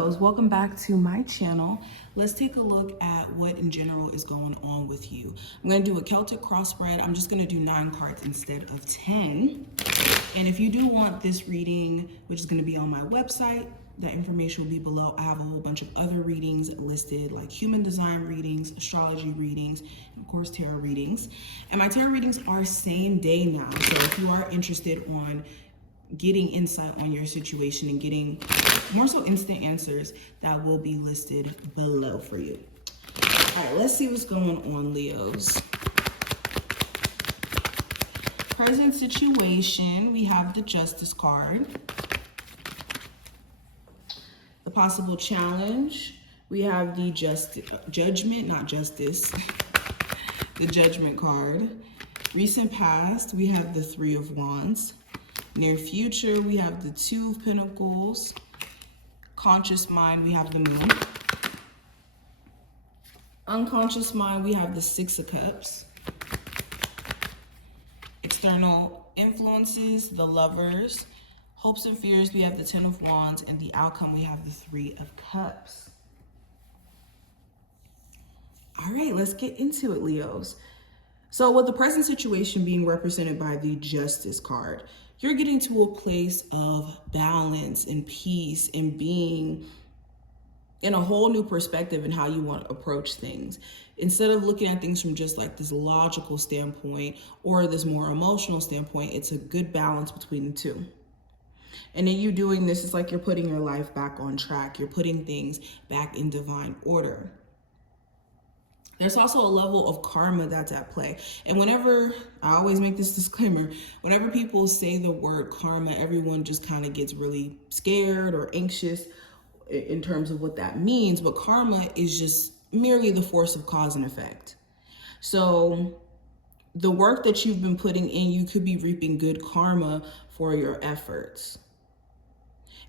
Leos, welcome back to my channel. Let's take a look at what in general is going on with you. I'm going to do a Celtic cross spread. I'm just going to do 9 cards instead of 10. And if you do want this reading, which is going to be on my website, that information will be below. I have a whole bunch of other readings listed, like human design readings, astrology readings, and of course tarot readings. And my tarot readings are same day now. So if you are interested on getting insight on your situation and getting more so instant answers, that will be listed below for you. All right, let's see what's going on, Leos. Present situation, we have the Justice card. The possible challenge, we have the Judgment, not Justice, the Judgment card. Recent past, we have the 3 of Wands. Near future, we have the 2 of Pentacles. Conscious mind, we have the Moon. Unconscious mind, we have the 6 of Cups. External influences, the Lovers. Hopes and fears, we have the 10 of Wands. And the outcome, we have the 3 of Cups. All right, let's get into it, Leos. So with the present situation being represented by the Justice card, you're getting to a place of balance and peace and being in a whole new perspective in how you want to approach things. Instead of looking at things from just like this logical standpoint or this more emotional standpoint, it's a good balance between the two. And then you doing this, it's like you're putting your life back on track. You're putting things back in divine order. There's also a level of karma that's at play. And whenever, I always make this disclaimer, whenever people say the word karma, everyone just kind of gets really scared or anxious in terms of what that means. But karma is just merely the force of cause and effect. So the work that you've been putting in, you could be reaping good karma for your efforts.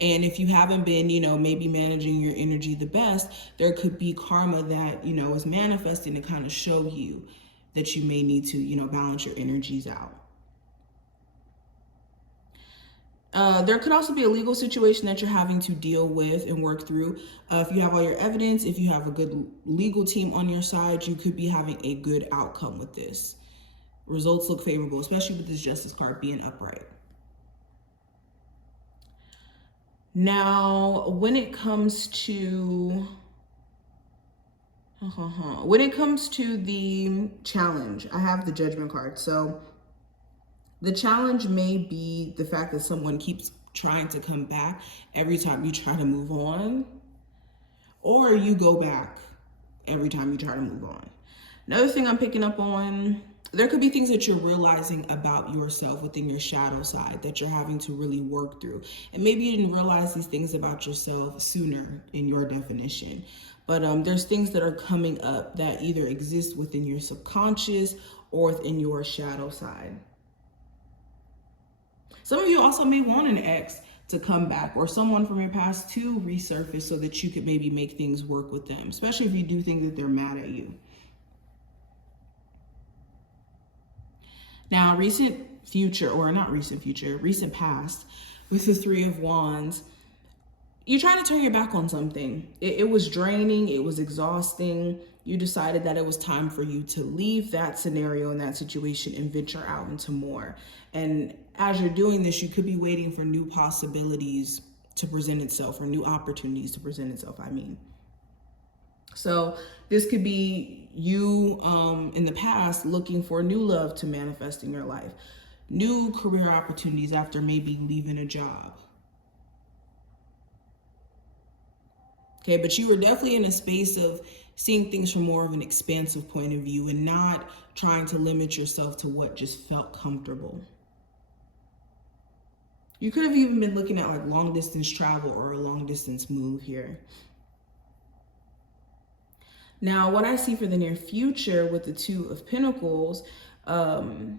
And if you haven't been, maybe managing your energy the best, there could be karma that, is manifesting to kind of show you that you may need to, balance your energies out. There could also be a legal situation that you're having to deal with and work through. If you have all your evidence, if you have a good legal team on your side, you could be having a good outcome with this. Results look favorable, especially with this Justice card being upright. Now, when it comes to the challenge, I have the Judgment card. So the challenge may be the fact that someone keeps trying to come back every time you try to move on, or you go back every time you try to move on. Another thing I'm picking up on, there could be things that you're realizing about yourself within your shadow side that you're having to really work through. And maybe you didn't realize these things about yourself sooner in your definition. But there's things that are coming up that either exist within your subconscious or within your shadow side. Some of you also may want an ex to come back or someone from your past to resurface so that you could maybe make things work with them, especially if you do think that they're mad at you. Now, recent past, with the 3 of Wands, you're trying to turn your back on something. It was draining, it was exhausting. You decided that it was time for you to leave that scenario and that situation and venture out into more. And as you're doing this, you could be waiting for new possibilities to present itself, or new opportunities to present itself, So this could be you in the past looking for new love to manifest in your life, new career opportunities after maybe leaving a job. Okay, but you were definitely in a space of seeing things from more of an expansive point of view and not trying to limit yourself to what just felt comfortable. You could have even been looking at like long distance travel or a long distance move here. Now, what I see for the near future with the 2 of Pentacles, you're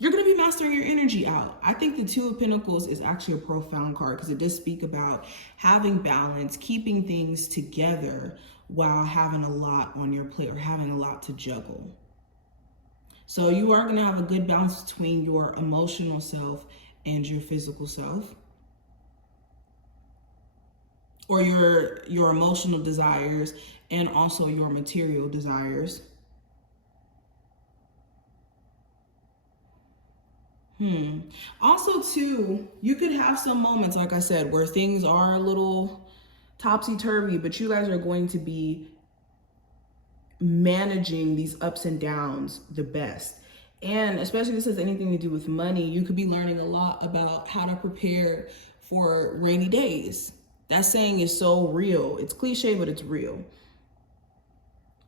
going to be mastering your energy out. I think the 2 of Pentacles is actually a profound card because it does speak about having balance, keeping things together while having a lot on your plate or having a lot to juggle. So you are going to have a good balance between your emotional self and your physical self. or your emotional desires and also your material desires. Also, too, you could have some moments, like I said, where things are a little topsy-turvy, but you guys are going to be managing these ups and downs the best. And especially if this has anything to do with money, you could be learning a lot about how to prepare for rainy days. That saying is so real. It's cliche, but it's real.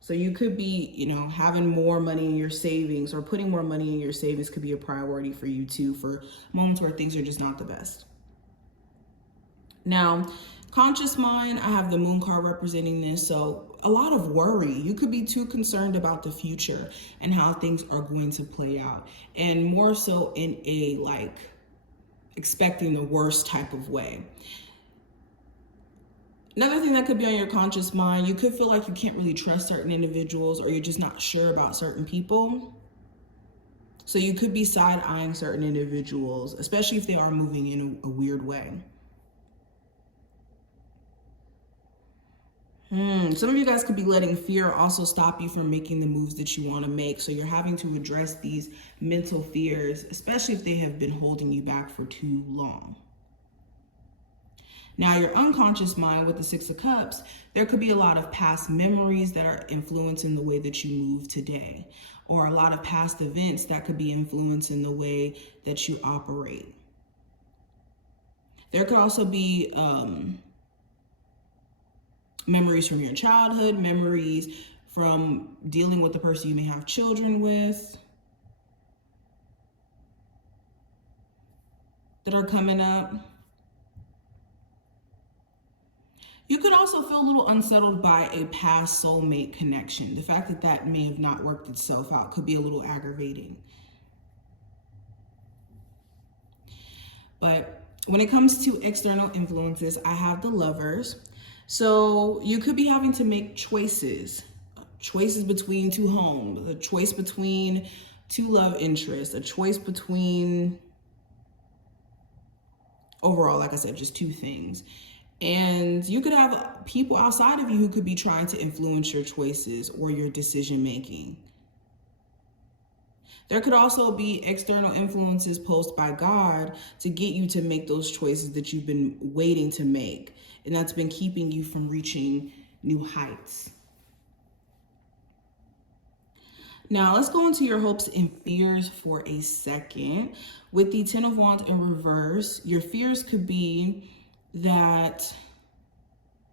So you could be, having more money in your savings, or putting more money in your savings could be a priority for you too, for moments where things are just not the best. Now, conscious mind, I have the moon card representing this. So a lot of worry. You could be too concerned about the future and how things are going to play out. And more so in a expecting the worst type of way. Another thing that could be on your conscious mind, you could feel like you can't really trust certain individuals, or you're just not sure about certain people. So you could be side-eyeing certain individuals, especially if they are moving in a weird way. Some of you guys could be letting fear also stop you from making the moves that you want to make. So you're having to address these mental fears, especially if they have been holding you back for too long. Now, your unconscious mind with the Six of Cups, there could be a lot of past memories that are influencing the way that you move today, or a lot of past events that could be influencing the way that you operate. There could also be memories from your childhood, memories from dealing with the person you may have children with that are coming up. You could also feel a little unsettled by a past soulmate connection. The fact that that may have not worked itself out could be a little aggravating. But when it comes to external influences, I have the Lovers. So you could be having to make choices between two homes, a choice between two love interests, a choice between, overall, like I said, just two things. And you could have people outside of you who could be trying to influence your choices or your decision making. There could also be external influences posed by God to get you to make those choices that you've been waiting to make. And that's been keeping you from reaching new heights. Now, let's go into your hopes and fears for a second. With the Ten of Wands in reverse, your fears could be that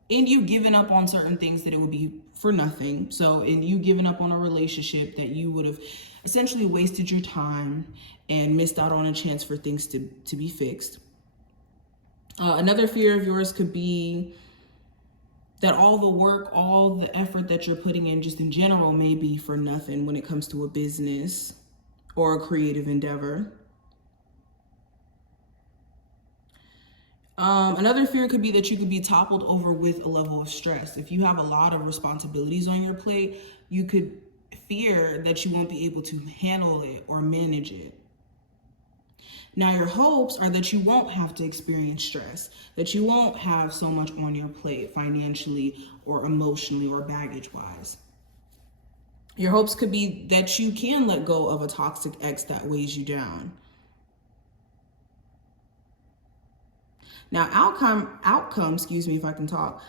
in you giving up on certain things, that it would be for nothing. So in you giving up on a relationship, that you would have essentially wasted your time and missed out on a chance for things to be fixed. Another fear of yours could be that all the work, all the effort that you're putting in just in general may be for nothing when it comes to a business or a creative endeavor. Another fear could be that you could be toppled over with a level of stress. If you have a lot of responsibilities on your plate, you could fear that you won't be able to handle it or manage it. Now, your hopes are that you won't have to experience stress, that you won't have so much on your plate financially or emotionally or baggage-wise. Your hopes could be that you can let go of a toxic ex that weighs you down. Now, outcome, excuse me if I can talk,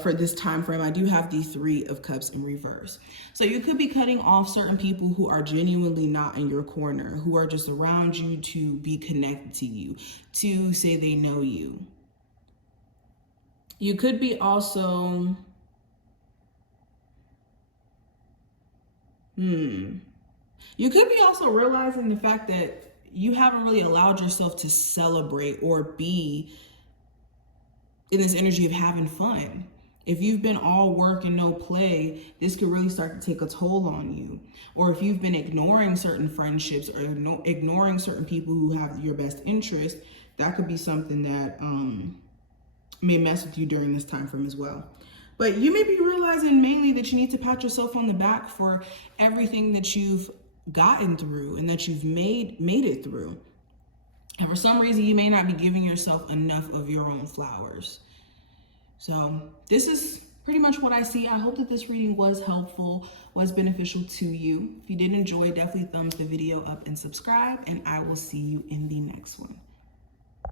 for this time frame, I do have the Three of Cups in reverse. So you could be cutting off certain people who are genuinely not in your corner, who are just around you to be connected to you, to say they know you. You could be also, you could be also realizing the fact that you haven't really allowed yourself to celebrate or be in this energy of having fun. If you've been all work and no play, this could really start to take a toll on you. Or if you've been ignoring certain friendships or ignoring certain people who have your best interest, that could be something that may mess with you during this time frame as well. But you may be realizing mainly that you need to pat yourself on the back for everything that you've gotten through and that you've made it through. And for some reason, you may not be giving yourself enough of your own flowers. So this is pretty much what I see. I hope that this reading was helpful, was beneficial to you. If you did enjoy, definitely thumbs the video up and subscribe, and I will see you in the next one.